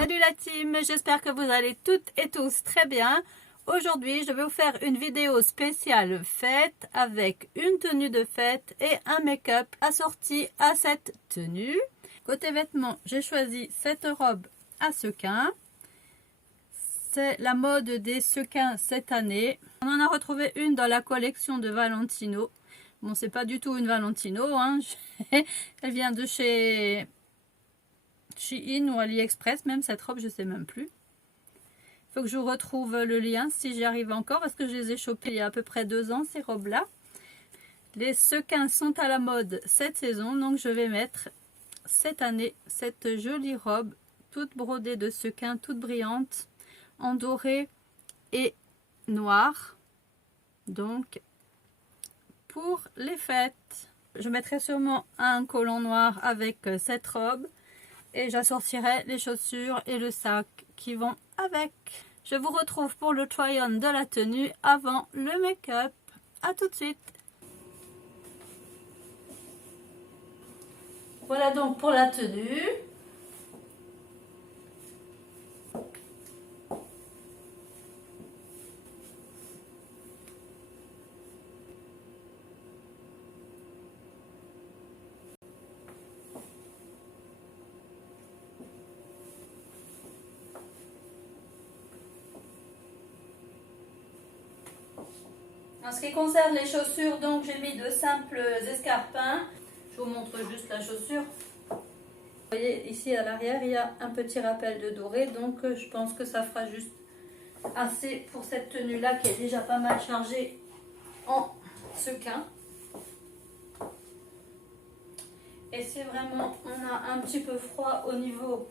Salut la team, j'espère que vous allez toutes et tous très bien. Aujourd'hui, je vais vous faire une vidéo spéciale fête avec une tenue de fête et un make-up assorti à cette tenue. Côté vêtements, j'ai choisi cette robe à sequins. C'est la mode des sequins cette année. On en a retrouvé une dans la collection de Valentino. Bon, c'est pas du tout une Valentino, hein. Elle vient de chez Shein ou AliExpress, même cette robe, je sais même plus. Il faut que je vous retrouve le lien si j'y arrive encore, parce que je les ai chopées il y a à peu près 2 ans, ces robes-là. Les sequins sont à la mode cette saison, donc je vais mettre cette année cette jolie robe, toute brodée de sequins, toute brillante, en doré et noir. Donc, pour les fêtes, je mettrai sûrement un collant noir avec cette robe. Et j'assortirai les chaussures et le sac qui vont avec. Je vous retrouve pour le try-on de la tenue avant le make-up. A tout de suite. Voilà donc pour la tenue. En ce qui concerne les chaussures, donc j'ai mis de simples escarpins. Je vous montre juste la chaussure. Vous voyez ici à l'arrière, il y a un petit rappel de doré, donc je pense que ça fera juste assez pour cette tenue-là qui est déjà pas mal chargée en sequins. Et si vraiment on a un petit peu froid au niveau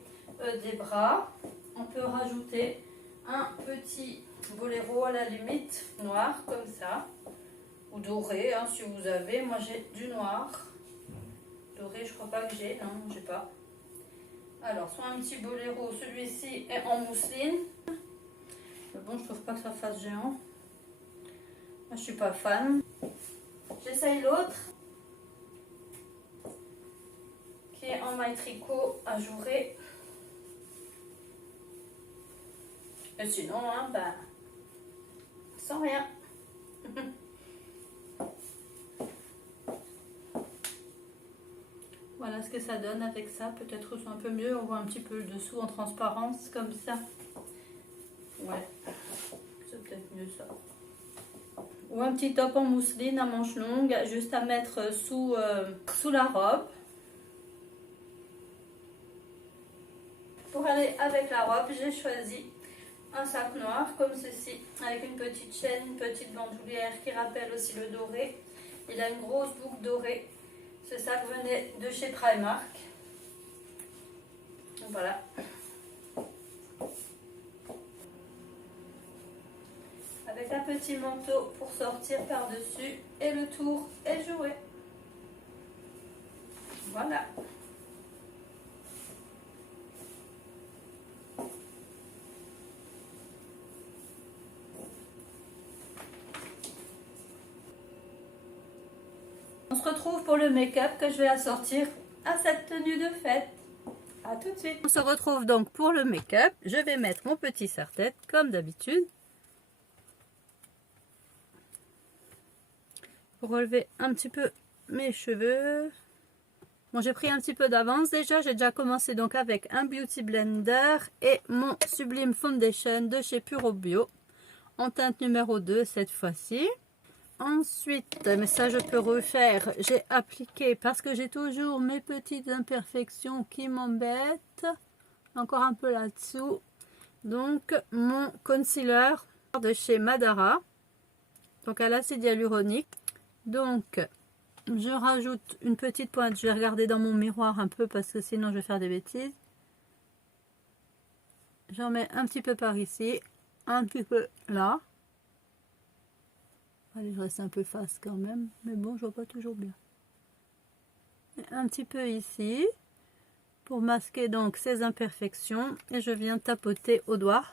des bras, on peut rajouter un petit boléro à la limite noir comme ça, ou doré hein, si vous avez. Moi j'ai du noir, doré je crois pas que j'ai, non j'ai pas. Alors soit un petit boléro, celui-ci est en mousseline, mais bon je trouve pas que ça fasse géant, moi je suis pas fan. J'essaye l'autre qui est en maille tricot ajouré. Et sinon, hein, bah, sans rien. Voilà ce que ça donne avec ça. Peut-être un peu mieux. On voit un petit peu le dessous en transparence comme ça. Ouais, c'est peut-être mieux ça. Ou un petit top en mousseline à manches longues, juste à mettre sous la robe. Pour aller avec la robe, j'ai choisi un sac noir comme ceci, avec une petite chaîne, une petite bandoulière qui rappelle aussi le doré. Il a une grosse boucle dorée. Ce sac venait de chez Primark. Donc voilà. Avec un petit manteau pour sortir par-dessus et le tour est joué. Voilà. On se retrouve pour le make-up que je vais assortir à cette tenue de fête. A tout de suite. On se retrouve donc pour le make-up. Je vais mettre mon petit serre-tête comme d'habitude. Pour relever un petit peu mes cheveux. Bon, j'ai pris un petit peu d'avance déjà. J'ai déjà commencé donc avec un Beauty Blender et mon Sublime Foundation de chez Puro Bio. En teinte numéro 2 cette fois-ci. Ensuite, mais ça je peux refaire, j'ai appliqué parce que j'ai toujours mes petites imperfections qui m'embêtent. Encore un peu là-dessous. Donc mon concealer de chez Madara. Donc à l'acide hyaluronique. Donc je rajoute une petite pointe. Je vais regarder dans mon miroir un peu parce que sinon je vais faire des bêtises. J'en mets un petit peu par ici. Un petit peu là. Allez, je reste un peu face quand même, mais bon, je vois pas toujours bien. Un petit peu ici, pour masquer donc ces imperfections, et je viens tapoter au doigt,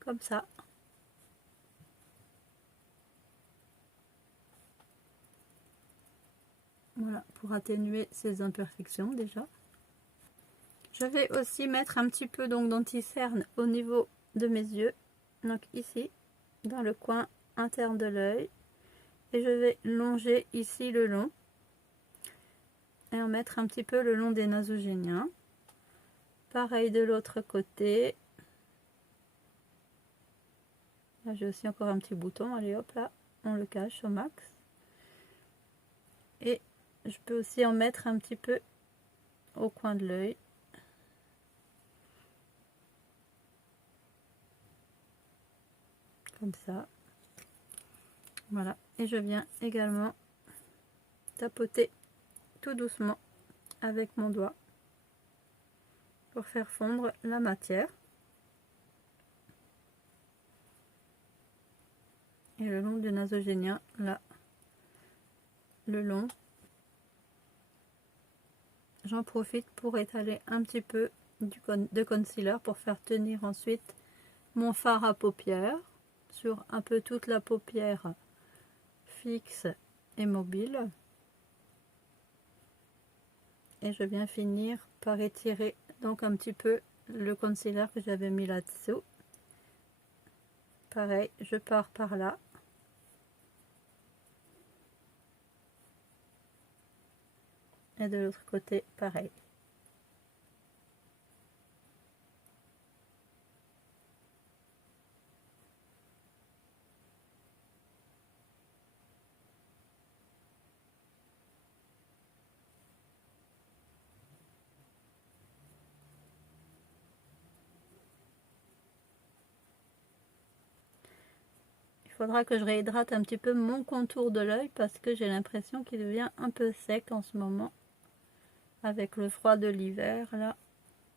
comme ça. Voilà, pour atténuer ces imperfections déjà. Je vais aussi mettre un petit peu donc d'anti-cerne au niveau de mes yeux, donc ici dans le coin interne de l'œil, et je vais longer ici le long et en mettre un petit peu le long des nasogéniens. Pareil de l'autre côté. Là j'ai aussi encore un petit bouton, allez hop là, on le cache au max. Et je peux aussi en mettre un petit peu au coin de l'œil. Comme ça. Voilà. Et je viens également tapoter tout doucement avec mon doigt pour faire fondre la matière. Et le long du nasogénien, là, le long, j'en profite pour étaler un petit peu de concealer pour faire tenir ensuite mon fard à paupières sur un peu toute la paupière fixe et mobile. Et je viens finir par étirer donc un petit peu le concealer que j'avais mis là-dessous. Pareil, je pars par là. Et de l'autre côté, pareil. Il faudra que je réhydrate un petit peu mon contour de l'œil parce que j'ai l'impression qu'il devient un peu sec en ce moment avec le froid de l'hiver là.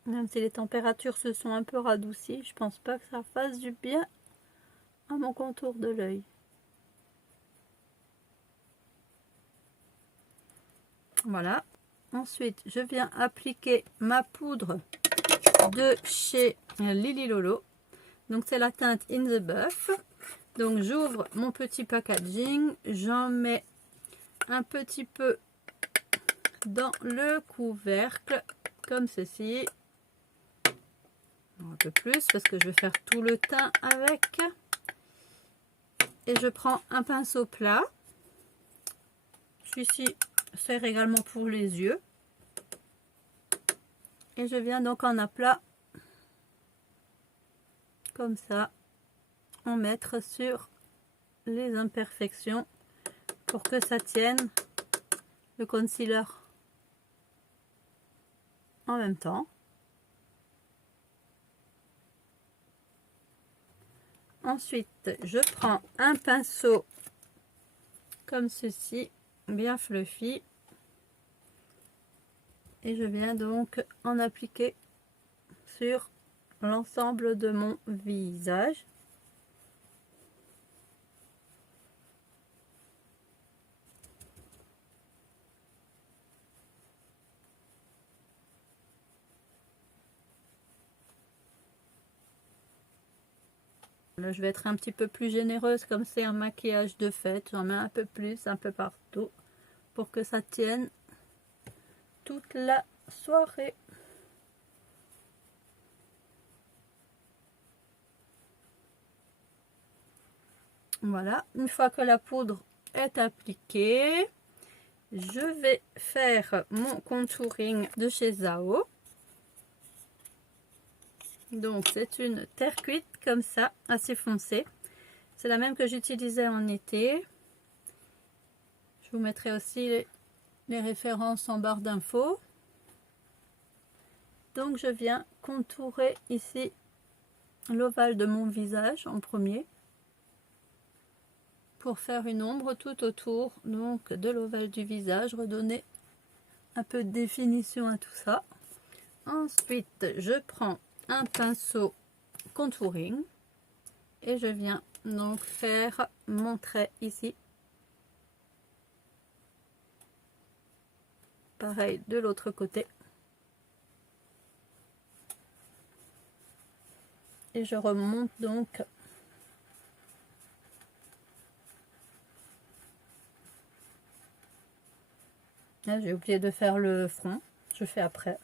Même si les températures se sont un peu radoucies, je pense pas que ça fasse du bien à mon contour de l'œil. Voilà. Ensuite, je viens appliquer ma poudre de chez Lily Lolo. Donc c'est la teinte In the Buff. Donc j'ouvre mon petit packaging, j'en mets un petit peu dans le couvercle, comme ceci. Un peu plus parce que je vais faire tout le teint avec. Et je prends un pinceau plat. Celui-ci sert également pour les yeux. Et je viens donc en aplat, comme ça, en mettre sur les imperfections pour que ça tienne le concealer en même temps. Ensuite, je prends un pinceau comme ceci, bien fluffy, et je viens donc en appliquer sur l'ensemble de mon visage. Là, je vais être un petit peu plus généreuse, comme c'est un maquillage de fête, j'en mets un peu plus, un peu partout, pour que ça tienne toute la soirée. Voilà, une fois que la poudre est appliquée, je vais faire mon contouring de chez Zao. Donc c'est une terre cuite comme ça, assez foncée. C'est la même que j'utilisais en été. Je vous mettrai aussi les références en barre d'infos. Donc je viens contourer ici l'ovale de mon visage en premier, pour faire une ombre tout autour donc de l'ovale du visage, redonner un peu de définition à tout ça. Ensuite, je prends un pinceau contouring et je viens donc faire mon trait ici. Pareil de l'autre côté. Et je remonte donc là, j'ai oublié de faire le front, je fais après.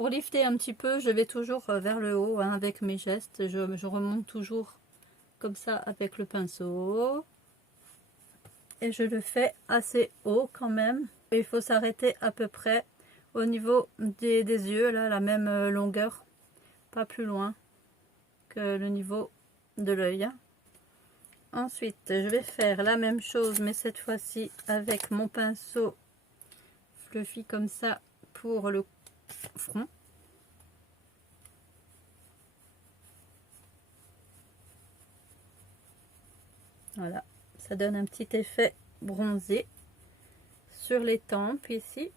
pour lifter un petit peu, je vais toujours vers le haut hein, avec mes gestes. Je remonte toujours comme ça avec le pinceau. Et je le fais assez haut quand même. Et il faut s'arrêter à peu près au niveau des yeux, là, la même longueur. Pas plus loin que le niveau de l'œil. Ensuite, je vais faire la même chose, mais cette fois-ci avec mon pinceau fluffy comme ça pour le front. Voilà, ça donne un petit effet bronzé sur les tempes ici.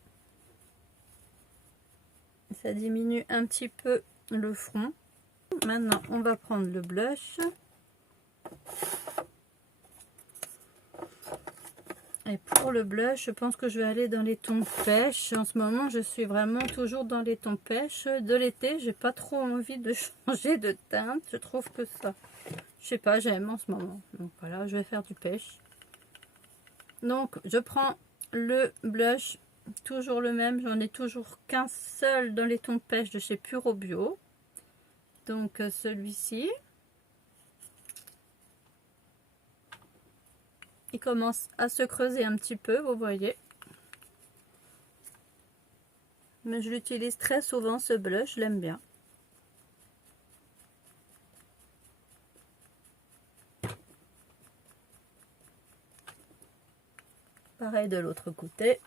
Ça diminue un petit peu le front. Maintenant, on va prendre le blush. Et pour le blush, je pense que je vais aller dans les tons pêche. En ce moment, je suis vraiment toujours dans les tons pêche de l'été. J'ai pas trop envie de changer de teinte. Je trouve que ça, je sais pas, j'aime en ce moment. Donc voilà, je vais faire du pêche. Donc, je prends le blush, toujours le même. J'en ai toujours qu'un seul dans les tons pêche de chez Puro Bio. Donc, celui-ci. Il commence à se creuser un petit peu, vous voyez. Mais je l'utilise très souvent ce blush, je l'aime bien. Pareil de l'autre côté.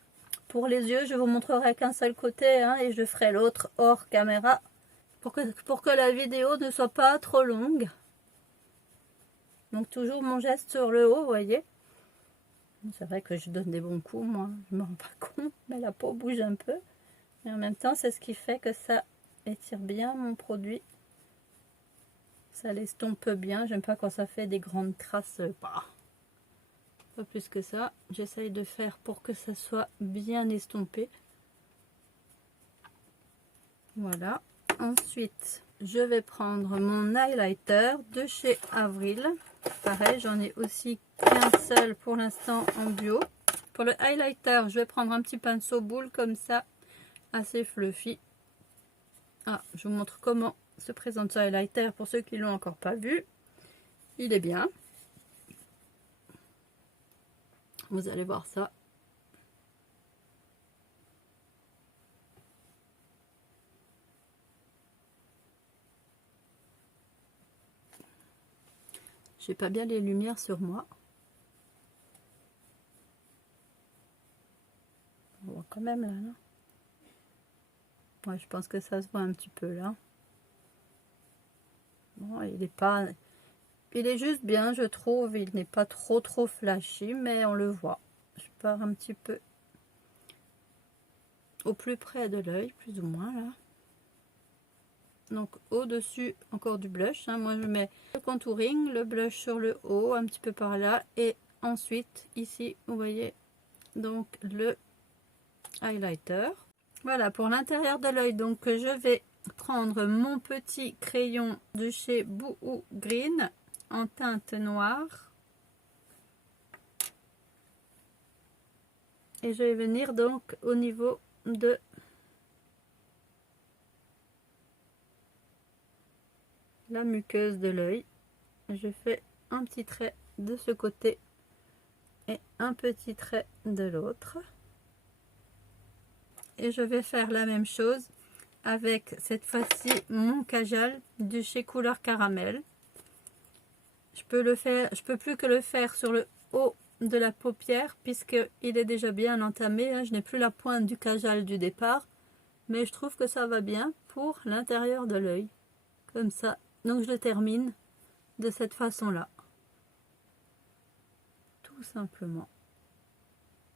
Pour les yeux, je vous montrerai qu'un seul côté hein, et je ferai l'autre hors caméra pour que la vidéo ne soit pas trop longue. Donc toujours mon geste sur le haut, vous voyez. C'est vrai que je donne des bons coups, moi, je me rends pas compte, mais la peau bouge un peu. Et en même temps, c'est ce qui fait que ça étire bien mon produit. Ça l'estompe bien, j'aime pas quand ça fait des grandes traces. Pas plus que ça. J'essaye de faire pour que ça soit bien estompé. Voilà. Ensuite, je vais prendre mon highlighter de chez Avril. Pareil, j'en ai aussi qu'un seul pour l'instant en bio. Pour le highlighter, je vais prendre un petit pinceau boule comme ça, assez fluffy. Ah, je vous montre comment se présente ce highlighter pour ceux qui ne l'ont encore pas vu. Il est bien. Vous allez voir ça. J'ai pas bien les lumières sur moi. On voit quand même là, non? Ouais, je pense que ça se voit un petit peu là. Bon, il est pas... Il est juste bien, je trouve. Il n'est pas trop flashy, mais on le voit. Je pars un petit peu au plus près de l'œil, plus ou moins là. Donc au-dessus encore du blush. Hein. Moi je mets le contouring, le blush sur le haut, un petit peu par là. Et ensuite ici, vous voyez, donc le highlighter. Voilà pour l'intérieur de l'œil. Donc je vais prendre mon petit crayon de chez Boohoo Green en teinte noire. Et je vais venir donc au niveau de la muqueuse de l'œil. Je fais un petit trait de ce côté et un petit trait de l'autre. Et je vais faire la même chose avec cette fois-ci mon kajal de chez Couleur Caramel. Je peux plus que le faire sur le haut de la paupière puisque il est déjà bien entamé. Je n'ai plus la pointe du kajal du départ, mais je trouve que ça va bien pour l'intérieur de l'œil, comme ça. Donc je le termine de cette façon-là, tout simplement.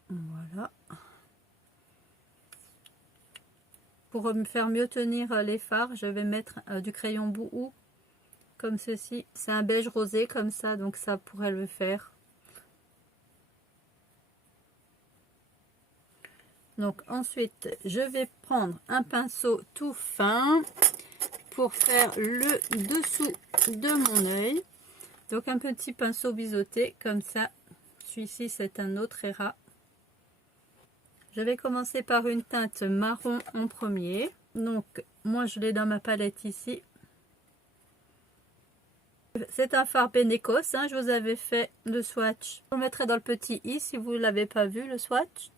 Voilà. Pour me faire mieux tenir les fards, je vais mettre du crayon Boohoo comme ceci. C'est un beige rosé comme ça, donc ça pourrait le faire. Donc ensuite, je vais prendre un pinceau tout fin pour faire le dessous de mon œil. Donc un petit pinceau biseauté comme ça. Celui-ci c'est un autre Era. Je vais commencer par une teinte marron en premier. Donc moi je l'ai dans ma palette ici. C'est un fard Benecos, hein, je vous avais fait le swatch. Je vous le mettrai dans le petit i si vous ne l'avez pas vu, le swatch.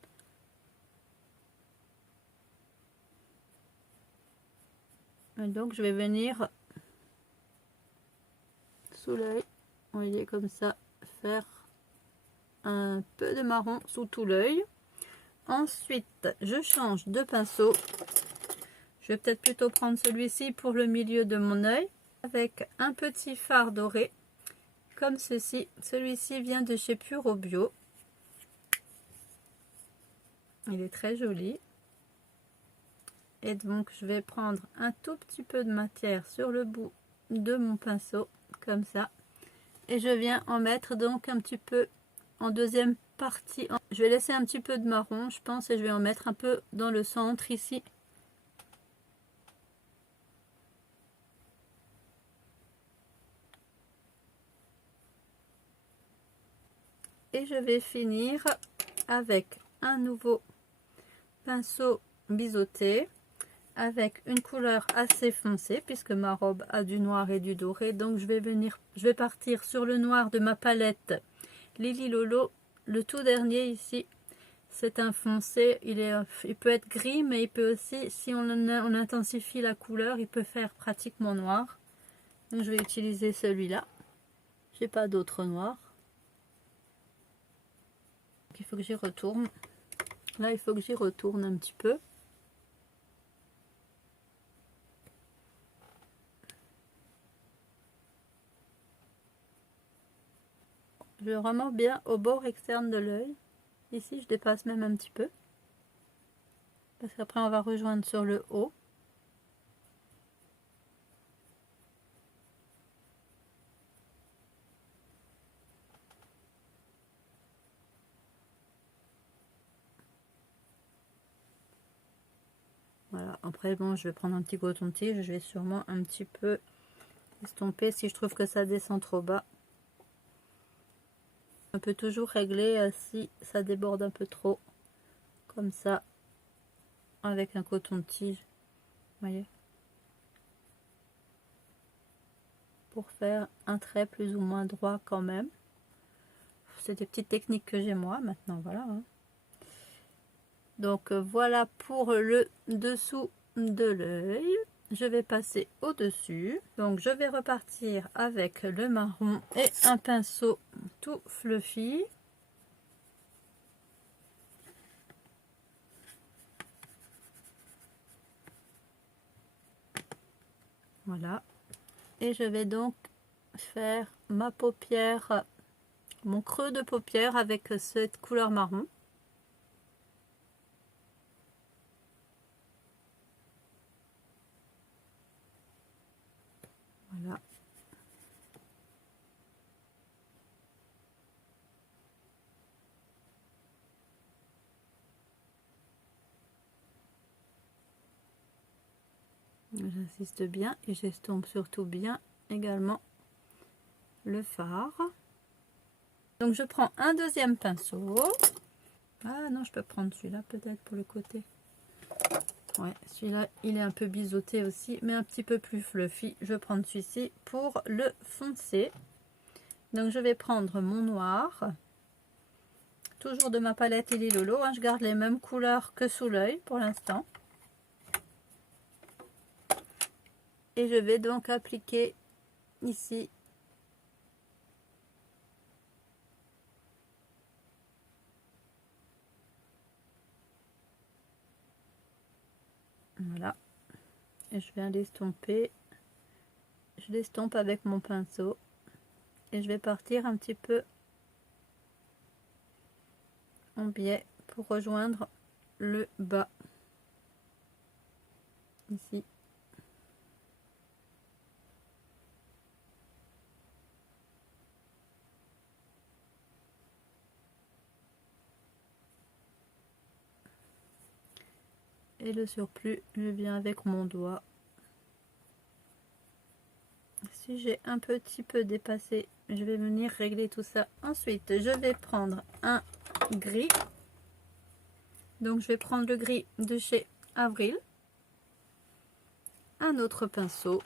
Et donc je vais venir sous l'œil, vous voyez comme ça, faire un peu de marron sous tout l'œil. Ensuite je change de pinceau. Je vais peut-être plutôt prendre celui-ci pour le milieu de mon œil, avec un petit fard doré comme ceci. Celui-ci vient de chez Puro Bio, il est très joli. Et donc je vais prendre un tout petit peu de matière sur le bout de mon pinceau comme ça, et je viens en mettre donc un petit peu en deuxième partie. Je vais laisser un petit peu de marron je pense, et je vais en mettre un peu dans le centre ici. Et je vais finir avec un nouveau pinceau biseauté avec une couleur assez foncée, puisque ma robe a du noir et du doré. Donc je vais partir sur le noir de ma palette Lily Lolo, le tout dernier ici. C'est un foncé, il peut être gris, mais il peut aussi, si on intensifie la couleur, il peut faire pratiquement noir. Donc je vais utiliser celui-là. J'ai pas d'autre noir. Il faut que j'y retourne. Là, il faut que j'y retourne un petit peu. Je vais vraiment bien au bord externe de l'œil. Ici, je dépasse même un petit peu. Parce qu'après, on va rejoindre sur le haut. Voilà, après bon, je vais prendre un petit coton-tige, je vais sûrement un petit peu estomper si je trouve que ça descend trop bas. On peut toujours régler si ça déborde un peu trop, comme ça, avec un coton-tige, vous voyez, pour faire un trait plus ou moins droit quand même. C'est des petites techniques que j'ai moi, maintenant, voilà. Hein. Donc voilà pour le dessous de l'œil. Je vais passer au dessus, donc je vais repartir avec le marron et un pinceau tout fluffy. Voilà, et je vais donc faire ma paupière, mon creux de paupière avec cette couleur marron. Voilà. J'insiste bien et j'estompe surtout bien également le fard. Donc je prends un deuxième pinceau. Ah non, je peux prendre celui-là peut-être pour le côté. Ouais, celui-là il est un peu biseauté aussi, mais un petit peu plus fluffy. Je vais prendre celui-ci pour le foncer. Donc je vais prendre mon noir, toujours de ma palette Lily Lolo, hein, je garde les mêmes couleurs que sous l'œil pour l'instant. Et je vais donc appliquer ici voilà, et je viens l'estomper. Je l'estompe avec mon pinceau et je vais partir un petit peu en biais pour rejoindre le bas ici. Et le surplus, je viens avec mon doigt. Si j'ai un petit peu dépassé, je vais venir régler tout ça. Ensuite, je vais prendre un gris. Donc, je vais prendre le gris de chez Avril. un autre pinceau.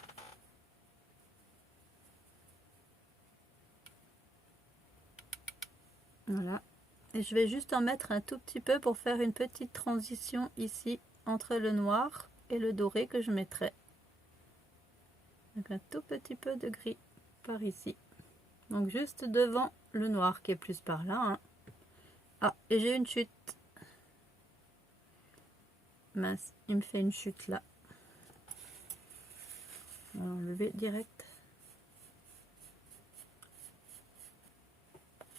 Voilà. Et je vais juste en mettre un tout petit peu pour faire une petite transition ici entre le noir et le doré que je mettrai. Donc un tout petit peu de gris par ici. Donc juste devant le noir qui est plus par là. Hein. Ah, et j'ai une chute. Mince, il me fait une chute là. On va enlever direct.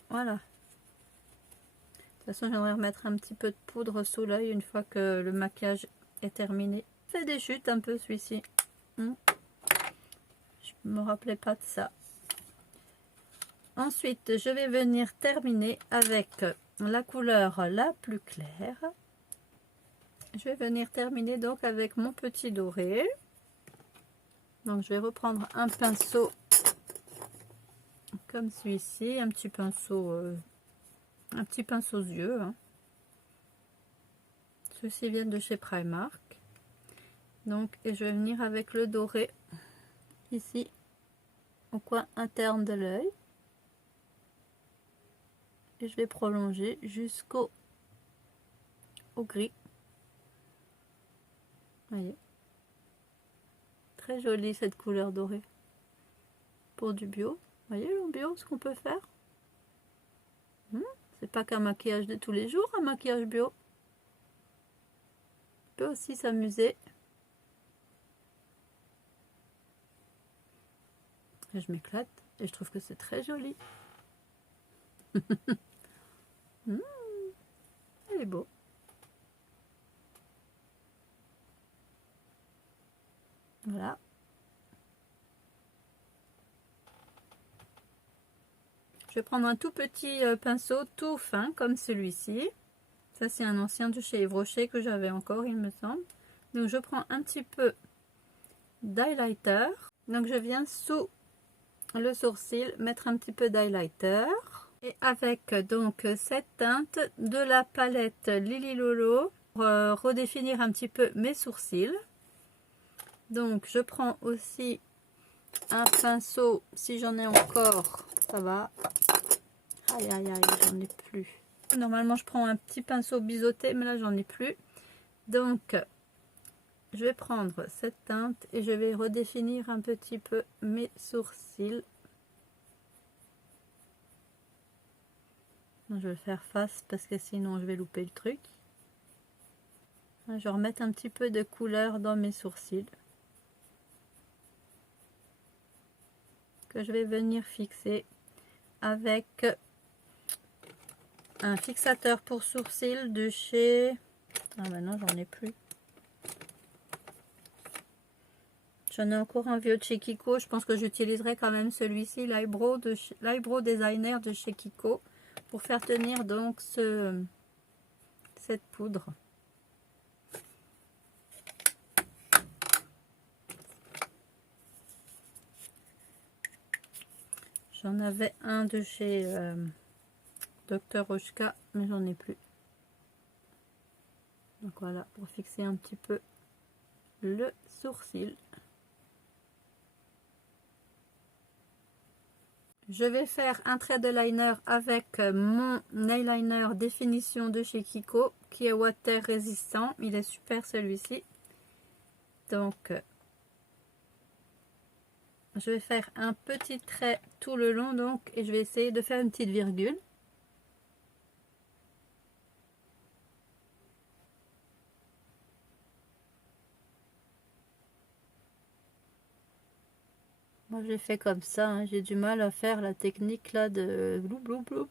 Voilà. De toute façon, j'aimerais remettre un petit peu de poudre sous l'œil une fois que le maquillage est terminé. Fait des chutes un peu celui-ci. Je me rappelais pas de ça. Ensuite, je vais venir terminer avec la couleur la plus claire. Je vais venir terminer donc avec mon petit doré. Donc je vais reprendre un pinceau comme celui-ci, un petit pinceau aux yeux. Hein. Ceux-ci viennent de chez Primark. Donc, et je vais venir avec le doré ici au coin interne de l'œil. Et je vais prolonger jusqu'au gris. Voyez, très jolie cette couleur dorée pour du bio. Voyez le bio, ce qu'on peut faire. C'est pas qu'un maquillage de tous les jours, un maquillage bio. On peut aussi s'amuser. Je m'éclate et je trouve que c'est très joli. Il est beau. Voilà. Je vais prendre un tout petit pinceau tout fin comme celui-ci. Ça c'est un ancien de chez Yves Rocher que j'avais encore, il me semble. Donc je prends un petit peu d'highlighter. Donc je viens sous le sourcil mettre un petit peu d'highlighter. Et avec donc cette teinte de la palette Lily Lolo pour redéfinir un petit peu mes sourcils. Donc je prends aussi un pinceau, si j'en ai encore, ça va. Aïe aïe aïe, j'en ai plus. Normalement je prends un petit pinceau biseauté, mais là j'en ai plus. Donc je vais prendre cette teinte et je vais redéfinir un petit peu mes sourcils. Je vais le faire face parce que sinon je vais louper le truc. Je vais remettre un petit peu de couleur dans mes sourcils. Que je vais venir fixer avec un fixateur pour sourcils de chez... Ah ben non, j'en ai plus. J'en ai encore un vieux de chez Kiko. Je pense que j'utiliserai quand même celui-ci, l'Eyebrow Designer de chez Kiko, pour faire tenir donc cette poudre. J'en avais un de chez Dr. Oshka, mais j'en ai plus. Donc voilà, pour fixer un petit peu le sourcil. Je vais faire un trait de liner avec mon eyeliner définition de chez Kiko, qui est water résistant. Il est super celui-ci. Donc, je vais faire un petit trait tout le long, donc, et je vais essayer de faire une petite virgule. Moi, je l'ai fait comme ça. Hein. J'ai du mal à faire la technique là de bloup bloup bloup.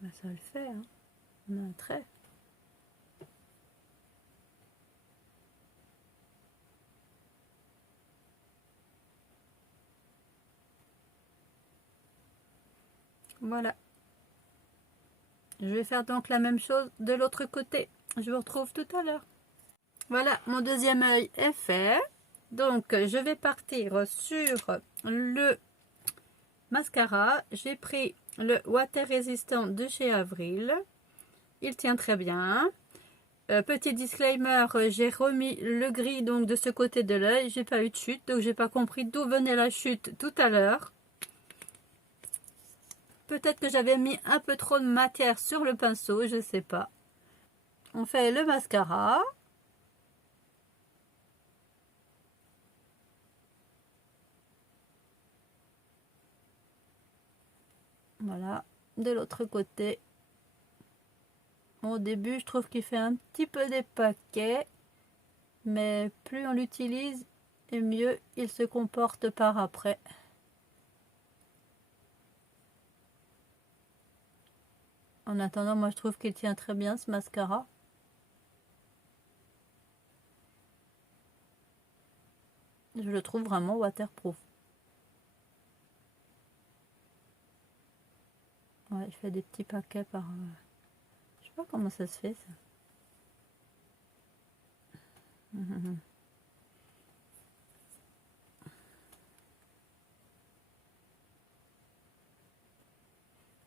Ben, ça le fait. Hein. On a un trait. Voilà. Je vais faire donc la même chose de l'autre côté. Je vous retrouve tout à l'heure. Voilà, mon deuxième œil est fait. Donc, je vais partir sur le mascara. J'ai pris le water résistant de chez Avril. il tient très bien. Petit disclaimer, j'ai remis le gris donc de ce côté de l'œil, j'ai pas eu de chute, donc j'ai pas compris d'où venait la chute tout à l'heure. Peut-être que j'avais mis un peu trop de matière sur le pinceau, je sais pas. On fait le mascara. Voilà, de l'autre côté. Au début, je trouve qu'il fait un petit peu des paquets, mais plus on l'utilise, et mieux il se comporte par après. En attendant, moi je trouve qu'il tient très bien ce mascara. Je le trouve vraiment waterproof. Ouais, je fais des petits paquets par... Je sais pas comment ça se fait ça.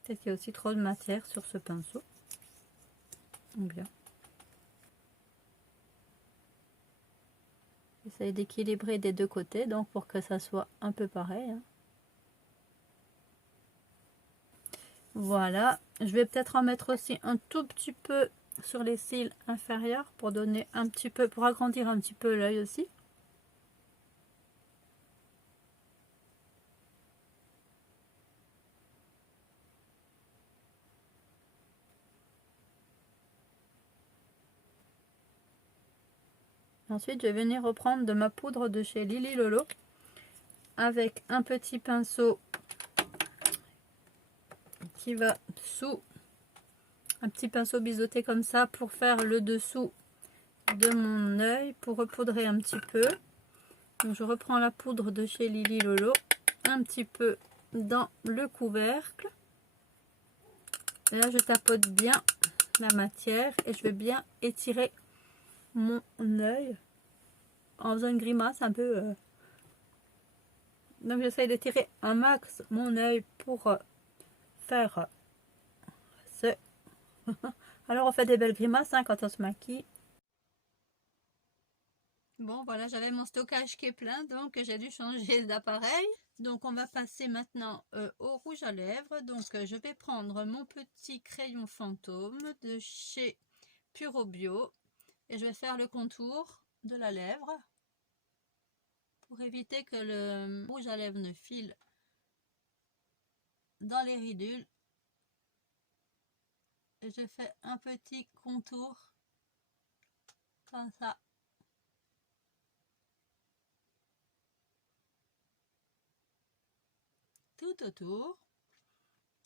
Peut-être qu'il y a aussi trop de matière sur ce pinceau. Bien. J'essaye d'équilibrer des deux côtés, donc pour que ça soit un peu pareil. Hein. Voilà. Je vais peut-être en mettre aussi un tout petit peu sur les cils inférieurs pour donner un petit peu, pour agrandir un petit peu l'œil aussi. Ensuite, je vais venir reprendre de ma poudre de chez Lily Lolo avec un petit pinceau qui va sous, un petit pinceau biseauté comme ça pour faire le dessous de mon œil, pour repoudrer un petit peu. Donc je reprends la poudre de chez Lily Lolo un petit peu dans le couvercle. Et là, je tapote bien la matière et je vais bien étirer mon œil en faisant une grimace un peu. Donc j'essaye d'étirer un max mon œil pour faire ce. Alors on fait des belles grimaces hein, quand on se maquille. Bon voilà, j'avais mon stockage qui est plein, donc j'ai dû changer d'appareil. Donc on va passer maintenant au rouge à lèvres. Donc je vais prendre mon petit crayon fantôme de chez Puro Bio et je vais faire le contour de la lèvre pour éviter que le rouge à lèvres ne file dans les ridules. Et je fais un petit contour comme ça. Tout autour.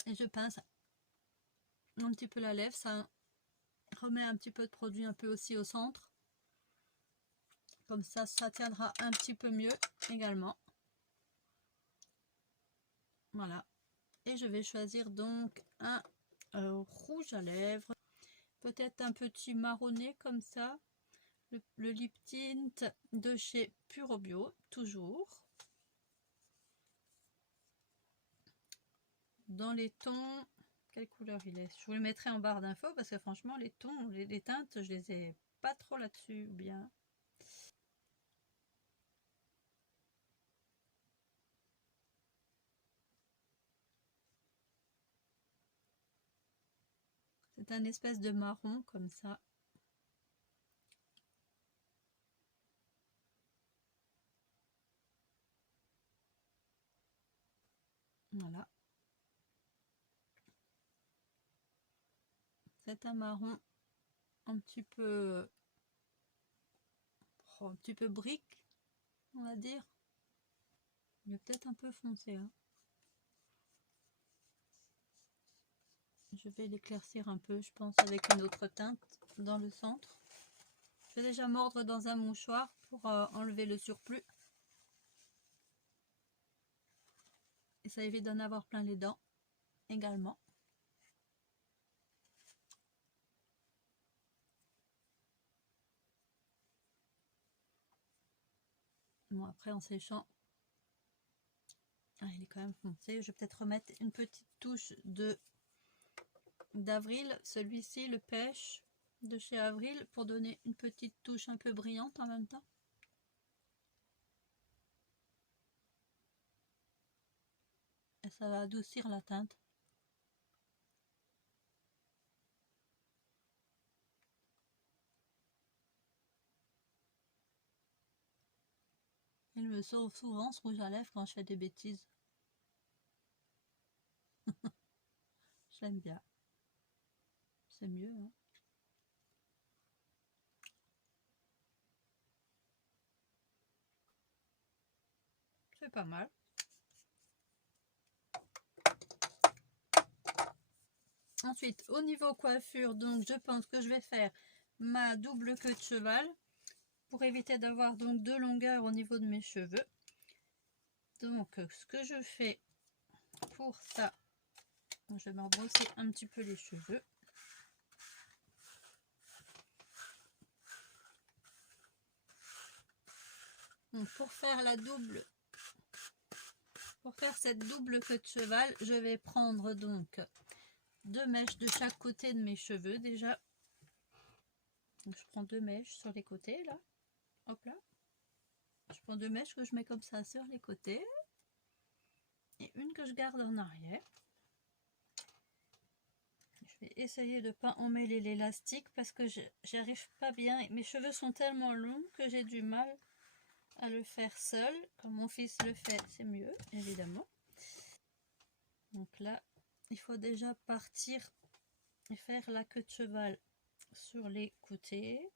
Et je pince un petit peu la lèvre, ça remet un petit peu de produit un peu aussi au centre. Comme ça tiendra un petit peu mieux également. Voilà. Et je vais choisir donc un rouge à lèvres. Peut-être un petit marronné comme ça. Le lip tint de chez Puro Bio, toujours. Dans les tons... Quelle couleur il est? Je vous le mettrai en barre d'infos parce que franchement les tons, les teintes, je les ai pas trop là-dessus bien. C'est un espèce de marron comme ça. Voilà. C'est un marron un petit peu brique, on va dire. Il est peut-être un peu foncé. Hein. Je vais l'éclaircir un peu, je pense, avec une autre teinte dans le centre. Je vais déjà mordre dans un mouchoir pour enlever le surplus. Et ça évite d'en avoir plein les dents également. Bon, après en séchant, il est quand même foncé. Je vais peut-être remettre une petite touche de d'Avril, celui-ci, le pêche de chez Avril, pour donner une petite touche un peu brillante en même temps. Et ça va adoucir la teinte. Il me sauve souvent ce rouge à lèvres quand je fais des bêtises. Je l'aime bien. C'est mieux, hein. C'est pas mal. Ensuite, au niveau coiffure, donc je pense que je vais faire ma double queue de cheval pour éviter d'avoir donc deux longueurs au niveau de mes cheveux. Donc, ce que je fais pour ça, je vais me rebrosser un petit peu les cheveux. Donc, pour faire cette double queue de cheval, je vais prendre donc 2 mèches de chaque côté de mes cheveux déjà. Donc, je prends 2 mèches sur les côtés là. Hop là. Je prends 2 mèches que je mets comme ça sur les côtés. Et une que je garde en arrière. Je vais essayer de ne pas emmêler l'élastique parce que j'y arrive pas bien. Mes cheveux sont tellement longs que j'ai du mal à le faire seul. Comme mon fils le fait, c'est mieux, évidemment. Donc là, il faut déjà partir et faire la queue de cheval sur les côtés.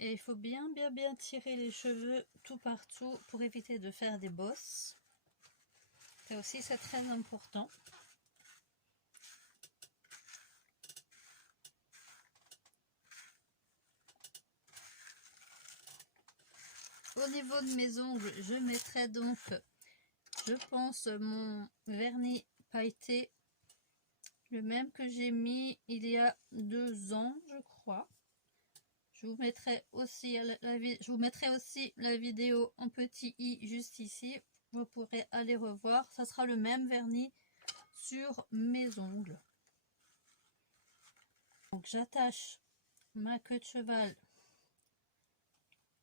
Et il faut bien tirer les cheveux tout partout pour éviter de faire des bosses. Ça aussi, c'est très important. Au niveau de mes ongles, je mettrai donc, je pense, mon vernis pailleté, le même que j'ai mis il y a 2 ans, je crois. Je vous mettrai aussi la vidéo en petit i juste ici. Vous pourrez aller revoir. Ça sera le même vernis sur mes ongles. Donc j'attache ma queue de cheval,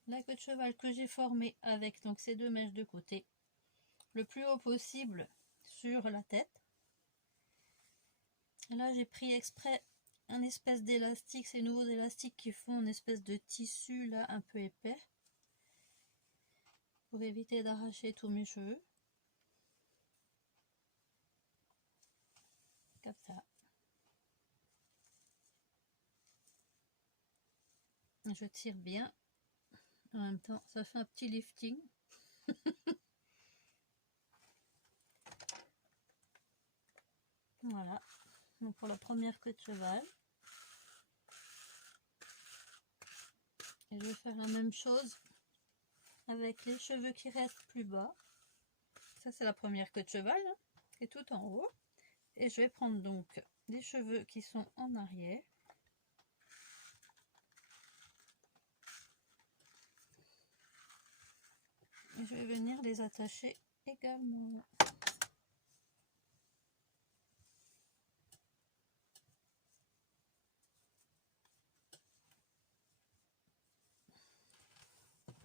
la queue de cheval que j'ai formée avec donc ces 2 mèches de côté, le plus haut possible sur la tête. Et là j'ai pris exprès un espèce d'élastique, ces nouveaux élastiques qui font une espèce de tissu là un peu épais pour éviter d'arracher tous mes cheveux. Comme ça. Je tire bien. En même temps, ça fait un petit lifting. Voilà. Donc pour la première queue de cheval. Et je vais faire la même chose avec les cheveux qui restent plus bas. Ça c'est la première queue de cheval, hein, qui est tout en haut. Et je vais prendre donc des cheveux qui sont en arrière. Et je vais venir les attacher également.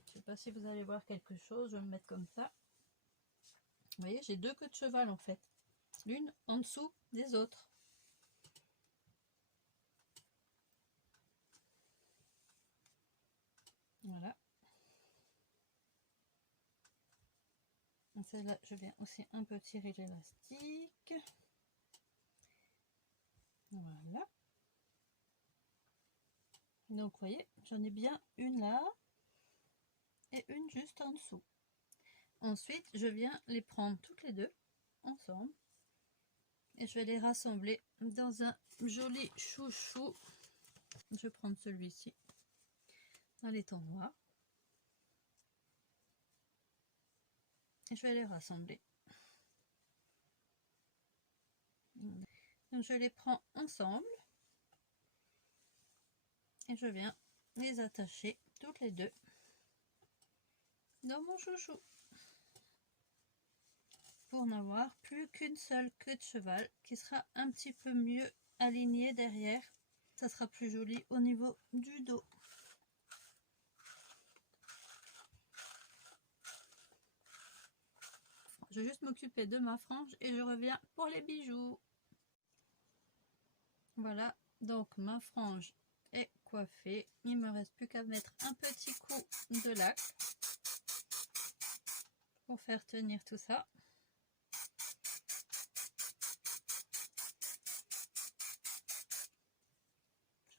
Je sais pas si vous allez voir quelque chose, je vais me mettre comme ça. Vous voyez, j'ai 2 queues de cheval en fait. L'une en dessous des autres. Voilà. Celle-là, je viens aussi un peu tirer l'élastique. Voilà. Donc, vous voyez, j'en ai bien une là et une juste en dessous. Ensuite, je viens les prendre toutes les deux ensemble et je vais les rassembler dans un joli chouchou. Je vais prendre celui-ci dans les tons noirs et je vais les rassembler. Donc, je les prends ensemble et je viens les attacher toutes les deux dans mon chouchou. Pour n'avoir plus qu'une seule queue de cheval qui sera un petit peu mieux alignée derrière. Ça sera plus joli au niveau du dos. Je vais juste m'occuper de ma frange et je reviens pour les bijoux. Voilà, donc ma frange est coiffée. Il me reste plus qu'à mettre un petit coup de lac pour faire tenir tout ça.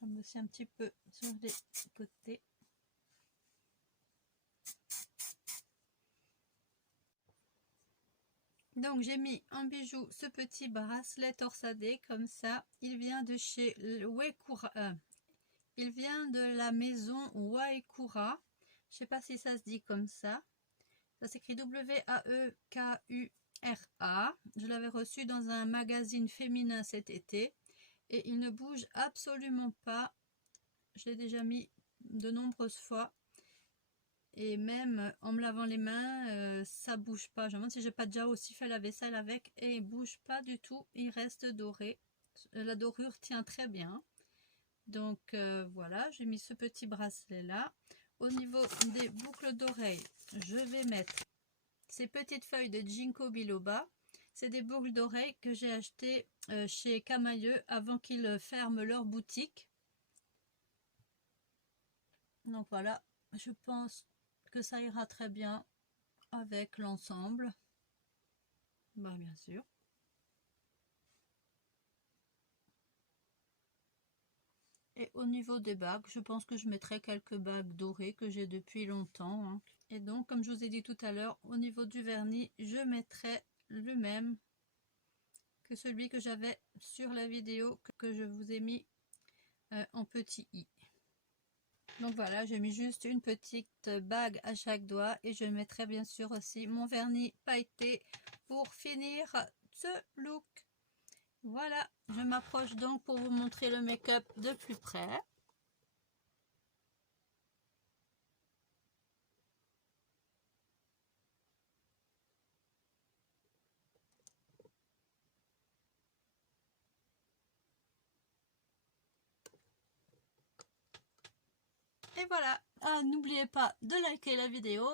J'en mets aussi un petit peu sur les côtés. Donc j'ai mis en bijou ce petit bracelet torsadé comme ça. Il vient de chez Waekura. Il vient de la maison Waekura. Je sais pas si ça se dit comme ça. Ça s'écrit W-A-E-K-U-R-A. Je l'avais reçu dans un magazine féminin cet été. Et il ne bouge absolument pas. Je l'ai déjà mis de nombreuses fois. Et même en me lavant les mains, ça bouge pas. Je me demande si j'ai pas déjà aussi fait la vaisselle avec. Et il bouge pas du tout. Il reste doré. La dorure tient très bien. Donc voilà, j'ai mis ce petit bracelet là. Au niveau des boucles d'oreilles, je vais mettre ces petites feuilles de Ginkgo biloba. C'est des boucles d'oreilles que j'ai achetées chez Camailleux avant qu'ils ferment leur boutique. Donc voilà, je pense que ça ira très bien avec l'ensemble. Bah, bien sûr. Et au niveau des bagues, je pense que je mettrai quelques bagues dorées que j'ai depuis longtemps, hein. Et donc, comme je vous ai dit tout à l'heure, au niveau du vernis, je mettrai le même que celui que j'avais sur la vidéo que je vous ai mis en petit i. Donc voilà, j'ai mis juste une petite bague à chaque doigt et je mettrai bien sûr aussi mon vernis pailleté pour finir ce look. Voilà, je m'approche donc pour vous montrer le make-up de plus près. Et voilà, n'oubliez pas de liker la vidéo,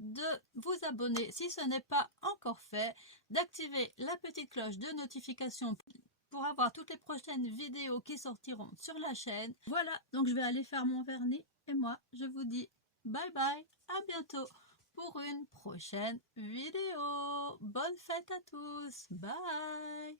de vous abonner si ce n'est pas encore fait, d'activer la petite cloche de notification pour avoir toutes les prochaines vidéos qui sortiront sur la chaîne. Voilà, donc je vais aller faire mon vernis et moi je vous dis bye bye, à bientôt pour une prochaine vidéo. Bonne fête à tous, bye.